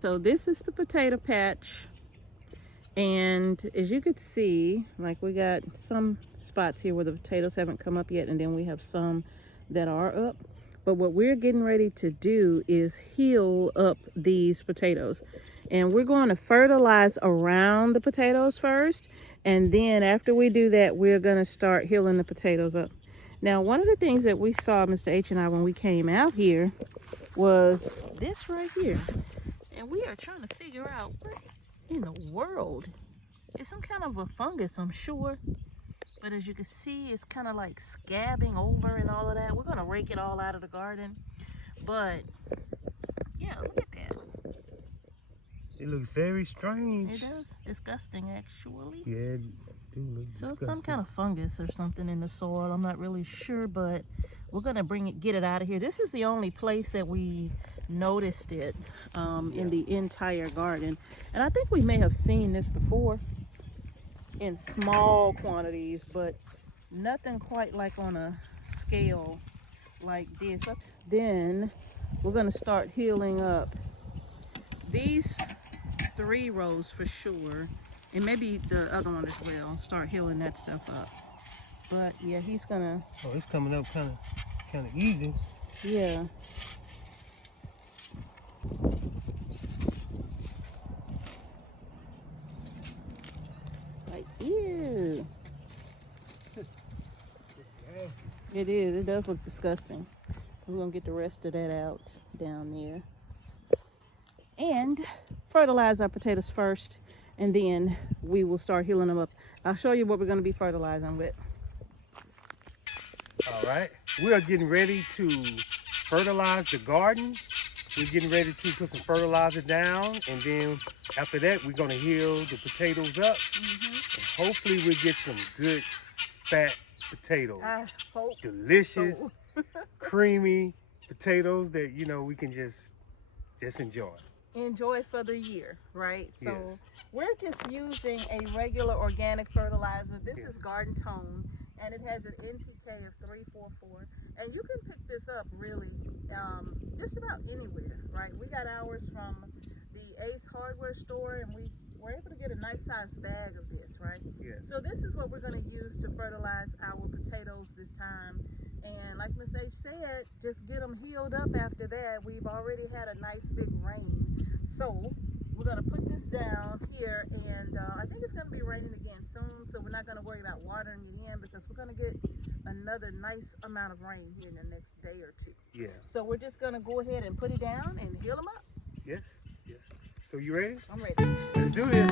So this is the potato patch, and as you could see, like, we got some spots here where the potatoes haven't come up yet, and then we have some that are up. But what we're getting ready to do is heal up these potatoes, and we're going to fertilize around the potatoes first, and then after we do that, we're going to start healing the potatoes up. Now, one of the things that we saw, Mr. H and I, when we came out here was this right here. And we are trying to figure out what in the world. It's some kind of a fungus, I'm sure. But as you can see, it's kind of like scabbing over and all of that. We're going to rake it all out of the garden. But, yeah, look at that. It looks very strange. It does. Disgusting, actually. Yeah, it do look disgusting. So it's some kind of fungus or something in the soil. I'm not really sure, but we're going to get it out of here. This is the only place that we noticed it in the entire garden, and I think we may have seen this before in small quantities, but nothing quite like on a scale like this. Then we're going to start healing up these 3 rows for sure, and maybe the other one as well. Start healing that stuff up. But yeah, he's gonna. Oh, it's coming up kind of easy. Yeah. Like, ew. It is. It does look disgusting. We're gonna get the rest of that out down there. And fertilize our potatoes first, and then we will start healing them up. I'll show you what we're gonna be fertilizing with. All right, we are getting ready to fertilize the garden. We're getting ready to put some fertilizer down, and then after that, we're gonna heal the potatoes up. And hopefully we'll get some good fat potatoes. I hope delicious, so. creamy potatoes that, you know, we can just enjoy. Enjoy for the year, right? So Yes. we're just using a regular organic fertilizer. This Yes. is Garden Tone, and it has an NPK of 344, and you can pick this up really just about anywhere, right? We got ours from the Ace Hardware store, and we were able to get a nice sized bag of this, right? Yes. So this is what we're going to use to fertilize our potatoes this time. And like Mr. H said, just get them healed up after that. We've already had a nice big rain. So we're going to put this down here, and I think it's going to be raining again soon. So we're not going to worry about watering it in, because we're going to get another nice amount of rain here in the next day or 2. Yeah. So we're just going to go ahead and put it down and heal them up. Yes. Yes. So you ready? I'm ready. Let's do this.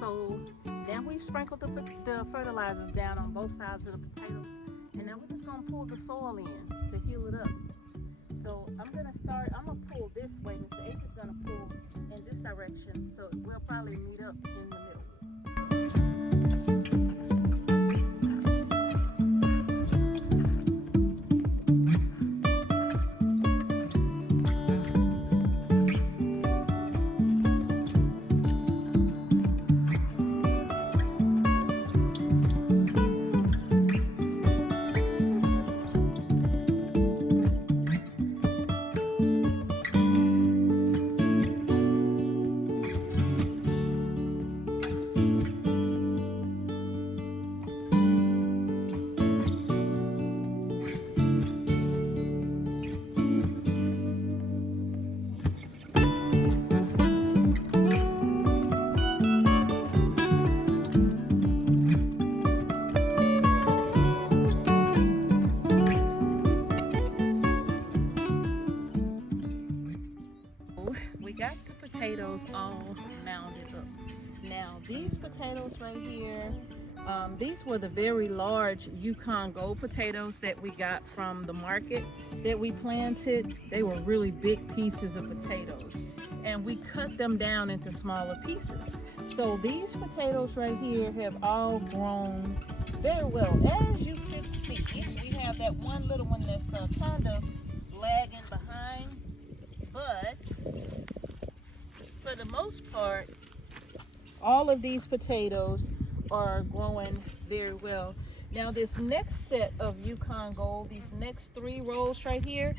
So now we've sprinkled the fertilizers down on both sides of the potatoes, and now we're just going to pull the soil in to heal it up. So I'm going to pull this way. Mr. H is going to pull in this direction, so we'll probably meet up in the middle. these potatoes right here, these were the very large Yukon Gold potatoes that we got from the market that we planted. They were really big pieces of potatoes, and we cut them down into smaller pieces. So these potatoes right here have all grown very well. As you can see, we have that one little one that's kind of lagging behind, but for the most part, all of these potatoes are growing very well. Now this next set of Yukon Gold, these next 3 rows right here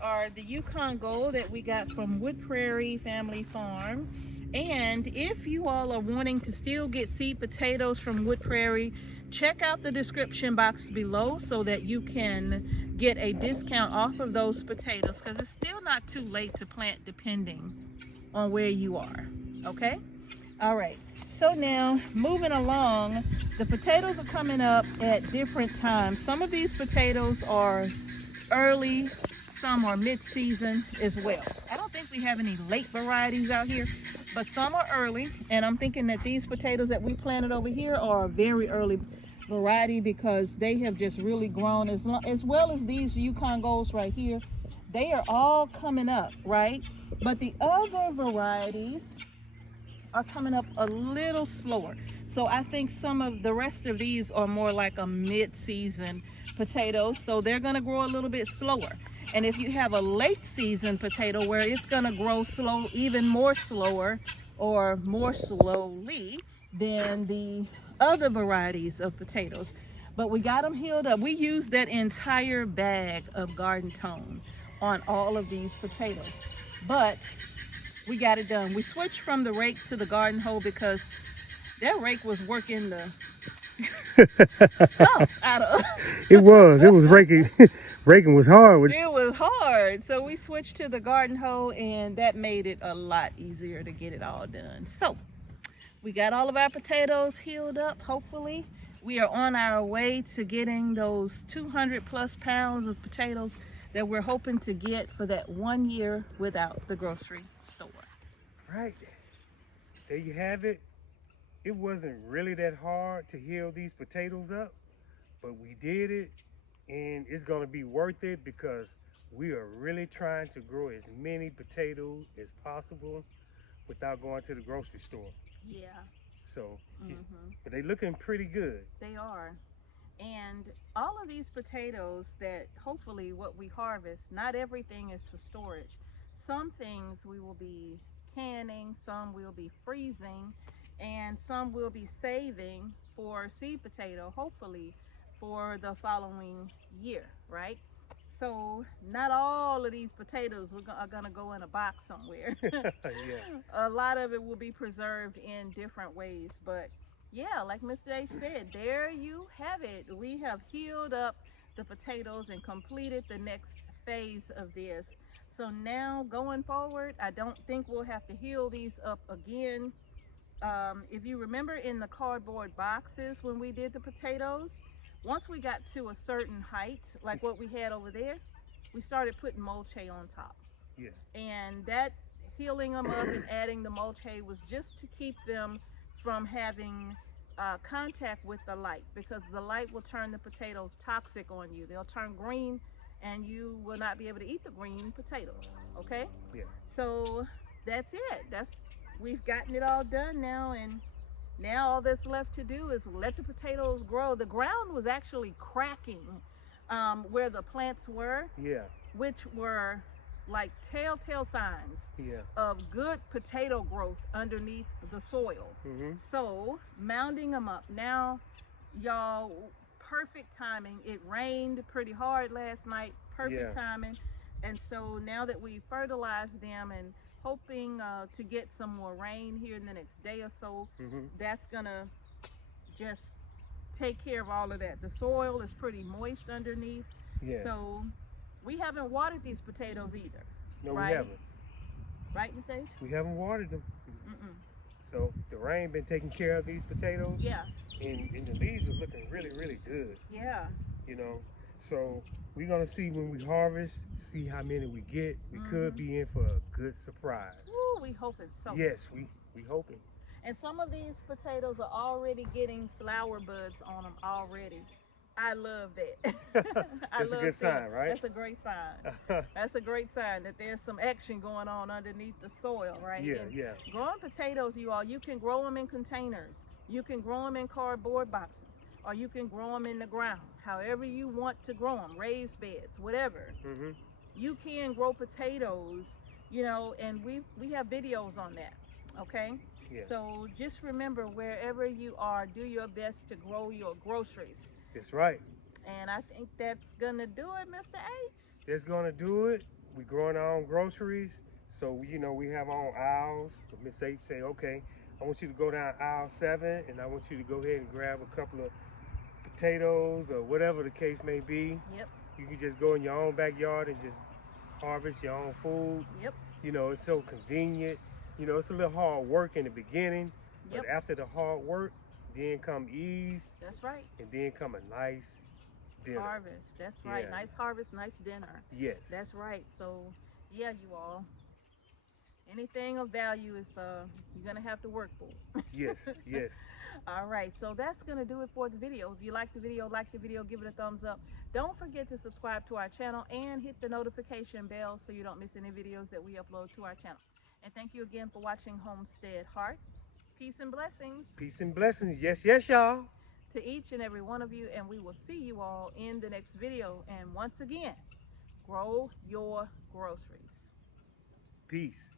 are the Yukon Gold that we got from Wood Prairie Family Farm. And if you all are wanting to still get seed potatoes from Wood Prairie, check out the description box below so that you can get a discount off of those potatoes, because it's still not too late to plant depending on where you are. Okay? All right, so now moving along, the potatoes are coming up at different times. Some of these potatoes are early, some are mid-season as well. I don't think we have any late varieties out here, but some are early, and I'm thinking that these potatoes that we planted over here are a very early variety because they have just really grown, as well as these Yukon Golds right here. They are all coming up, right? But the other varieties are coming up a little slower. So I think some of the rest of these are more like a mid-season potato, so they're going to grow a little bit slower. And if you have a late season potato where it's going to grow slow, even more slower or more slowly than the other varieties of potatoes. But we got them healed up. We used that entire bag of Garden Tone on all of these potatoes. But we got it done. We switched from the rake to the garden hoe because that rake was working the stuff out of us. It was raking. Raking was hard. It was hard. So we switched to the garden hoe, and that made it a lot easier to get it all done. So we got all of our potatoes healed up. Hopefully we are on our way to getting those 200 plus pounds of potatoes that we're hoping to get for that 1 year without the grocery store. Right. There you have it. It wasn't really that hard to heal these potatoes up, but we did it, and it's going to be worth it because we are really trying to grow as many potatoes as possible without going to the grocery store. Yeah. So, but they're looking pretty good. They are. And all of these potatoes that hopefully what we harvest, not everything is for storage. Some things we will be canning, some will be freezing, and some will be saving for seed potato, hopefully for the following year, right? So not all of these potatoes are gonna go in a box somewhere. Yeah. A lot of it will be preserved in different ways, but yeah, like Mr. H said, there you have it. We have healed up the potatoes and completed the next phase of this. So now going forward, I don't think we'll have to heal these up again. If you remember in the cardboard boxes when we did the potatoes, once we got to a certain height, like what we had over there, we started putting mulch hay on top. Yeah. And that healing them up and adding the mulch hay was just to keep them from having contact with the light, because the light will turn the potatoes toxic on you. They'll turn green and you will not be able to eat the green potatoes. Okay? Yeah. So that's it. We've gotten it all done now, and now all that's left to do is let the potatoes grow. The ground was actually cracking where the plants were. Yeah. Which were like telltale signs of good potato growth underneath the soil. So mounding them up now, y'all, perfect timing. It rained pretty hard last night, perfect timing. And so now that we fertilized them and hoping to get some more rain here in the next day or so, that's gonna just take care of all of that. The soil is pretty moist underneath. So we haven't watered these potatoes either. No, right? we haven't. Right, Miss H? We haven't watered them. So the rain been taking care of these potatoes. Yeah. And the leaves are looking really, really good. Yeah. You know, so we're gonna see when we harvest, see how many we get. We could be in for a good surprise. Ooh, we hoping so. Yes, we hoping. And some of these potatoes are already getting flower buds on them already. I love that. That's a good sign, right? That's a great sign. That's a great sign that there's some action going on underneath the soil, right? Yeah, And yeah. growing potatoes, you all, you can grow them in containers. You can grow them in cardboard boxes, or you can grow them in the ground. However you want to grow them, raised beds, whatever. Mm-hmm. You can grow potatoes, you know, and we have videos on that. Okay? Yeah. So just remember, wherever you are, do your best to grow your groceries. That's right. And I think that's gonna do it, Mr. H. That's gonna do it. We growing our own groceries, so you know we have our own aisles. But Miss H say, okay, I want you to go down aisle 7, and I want you to go ahead and grab a couple of potatoes or whatever the case may be. Yep. You can just go in your own backyard and just harvest your own food. Yep. You know, it's so convenient. You know, it's a little hard work in the beginning, Yep. but after the hard work, then come ease. That's right. And then come a nice dinner. Harvest. That's right. Yeah. Nice harvest, nice dinner. Yes. That's right. So, yeah, you all. Anything of value is you're gonna have to work for. Yes. Yes. All right, so that's gonna do it for the video. If you like the video, give it a thumbs up. Don't forget to subscribe to our channel and hit the notification bell so you don't miss any videos that we upload to our channel. And thank you again for watching Homestead Heart. Peace and blessings. Peace and blessings. Yes, yes, y'all. To each and every one of you, and we will see you all in the next video. And once again, grow your groceries. Peace.